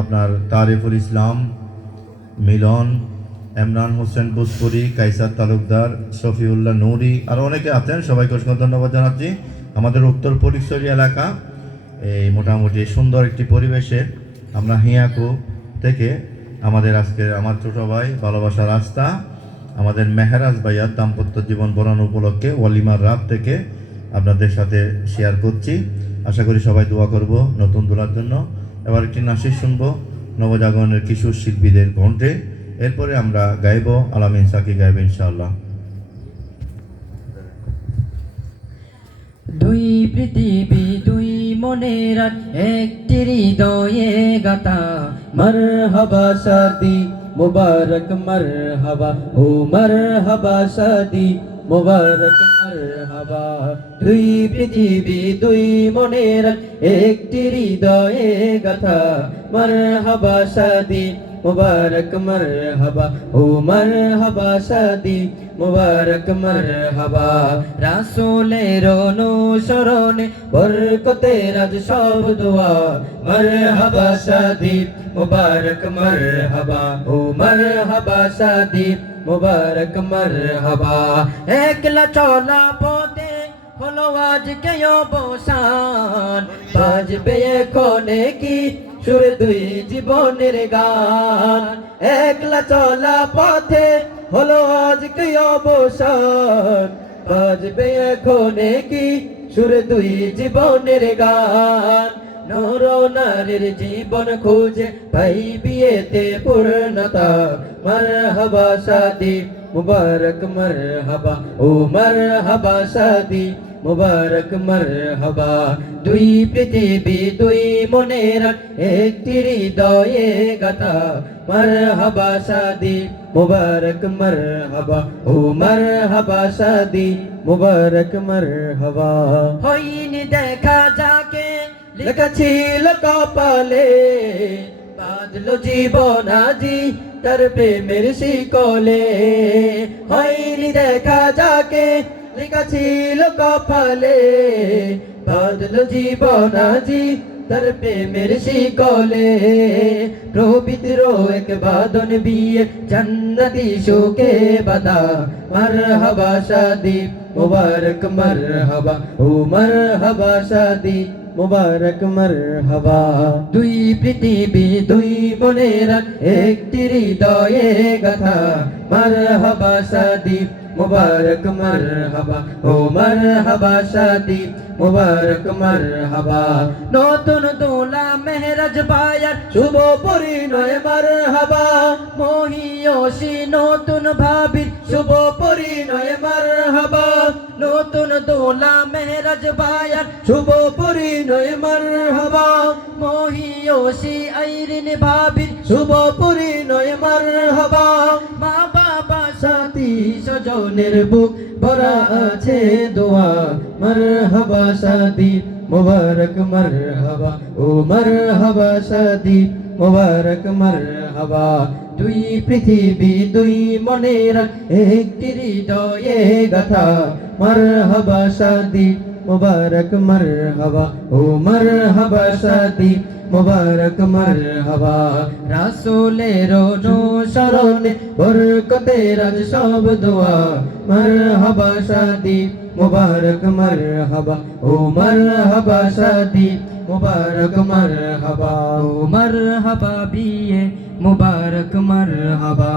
আপনার তারিফুল ইসলাম মিলন, ইমরান হোসেন বুসপুরি, কাইসার তালুকদার, শফিউল্লাহ নুরি, আর অনেকে আছেন। সবাইকে অসংখ্য ধন্যবাদ জানাচ্ছি। আমাদের উত্তর ফটিকছড়ি এলাকা এই মোটামুটি সুন্দর একটি পরিবেশে আমরা হিয়াকু থেকে আমার ছোট ভাই ভালোবাসার রাস্তা আমাদের মেহরাজ ভাইয়ার দাম্পত্য জীবন বরণ উপলক্ষে ওয়ালিমার রাত থেকে আপনাদের সাথে শেয়ার করছি। আশা করি সবাই দোয়া করব নতুন দোলার জন্য। এবার একটি নাসির শুনবো নবজাগরণের কিশোর শিল্পীদের কণ্ঠে, এরপরে আমরা গাইব আলামিন সাকি গাইব ইনশাআল্লাহ। দুই পৃথিবী দুই মনের একটি হৃদয়ে গাথা, মারহাবা শাদি মুবারক মারহাবা, ও মারহাবা শাদি মুবারক মারহাবা। দুই পৃথিবী দুই মনের একটি হৃদয়ে গাথা, মারহাবা শাদি মুবারক মারহাবা, ও মারহাবা শাদি মুবারক মারহাবা। রাসূলের অনুসরণে বরকতে রাজ সব দোয়া, মারহাবা শাদি মুবারক মারহাবা, ও মারহাবা শাদি মুবারক মারহাবা। একলা চলা পথে হলো আজকে অবসান, বাজবে এখনে কি সুর দুই জীবনের গান। একলা চলা পথে হলো আজকে অবসান, বাজবে এখনে কি সুর দুই জীবনের গান। নর নারীর জীবন খুঁজে পাই বিয়েতে পূর্ণতা, মারহাবা শাদি মুবারক মারহাবা, ও মারহাবা শাদি মুবারক মারহাবা। দুই পৃথিবী দুই মনের একটি হৃদয়ে গাথা, মারহাবা শাদি মুবারক মারহাবা, ও মারহাবা শাদি মুবারক মারহাবা। হয়নি দেখা যাকে লেখা ছিল কপালে, বাঁধলো জীবন আজি তার প্রেমের শিকলে। হয়নি দেখা যাকে লেখা ছিল কপালে, বাঁধলো জীবন আজি তার প্রেমের শিকলে। পবিত্র এক বাঁধন বিয়ে জান্নাতি সুখে বাঁধা, মারহাবা শাদি মুবারক মারহাবা, ও মারহাবা শাদি মুবারক মারহাবা। দুই পৃথিবী দুই মনের একটি হৃদয়ে গাথা, মারহাবা শাদি মুবারক মারহাবা, ও মারহাবা শাদি মুবারক মারহাবা। নতুন দোলা মেহরাজ ভাইয়ার শুভ পরিণয় মারহাবা, মহিয়সী নতুন ভাবির শুভ পরিণয় মারহাবা। নতুন দোলা মেহরাজ ভাইয়ার শুভ পরিণয় মারহাবা, মহিয়সী আইরিন ভাবির শুভ পরিণয় মারহাবা। মা বাবা সাথী স্বজনের বুক ভরা আছে দোয়া, মারহাবা শাদি মুবারক মারহাবা, ও মারহাবা শাদি মুবারক মারহাবা। দুই পৃথিবী দুই মনের একটি হৃদয়ে গাথা, মারহাবা শাদি মুবারক মারহাবা, ও মারহাবা শাদি মুবারক মারহাবা। রাসূলের অনুসরণে বরকতে রাজ সব দোয়া, মারহাবা শাদি মুবারক মারহাবা, ও মারহাবা শাদি মুবারক মারহাবা, ও মারহাবা বিয়ে মুবারক মারহাবা।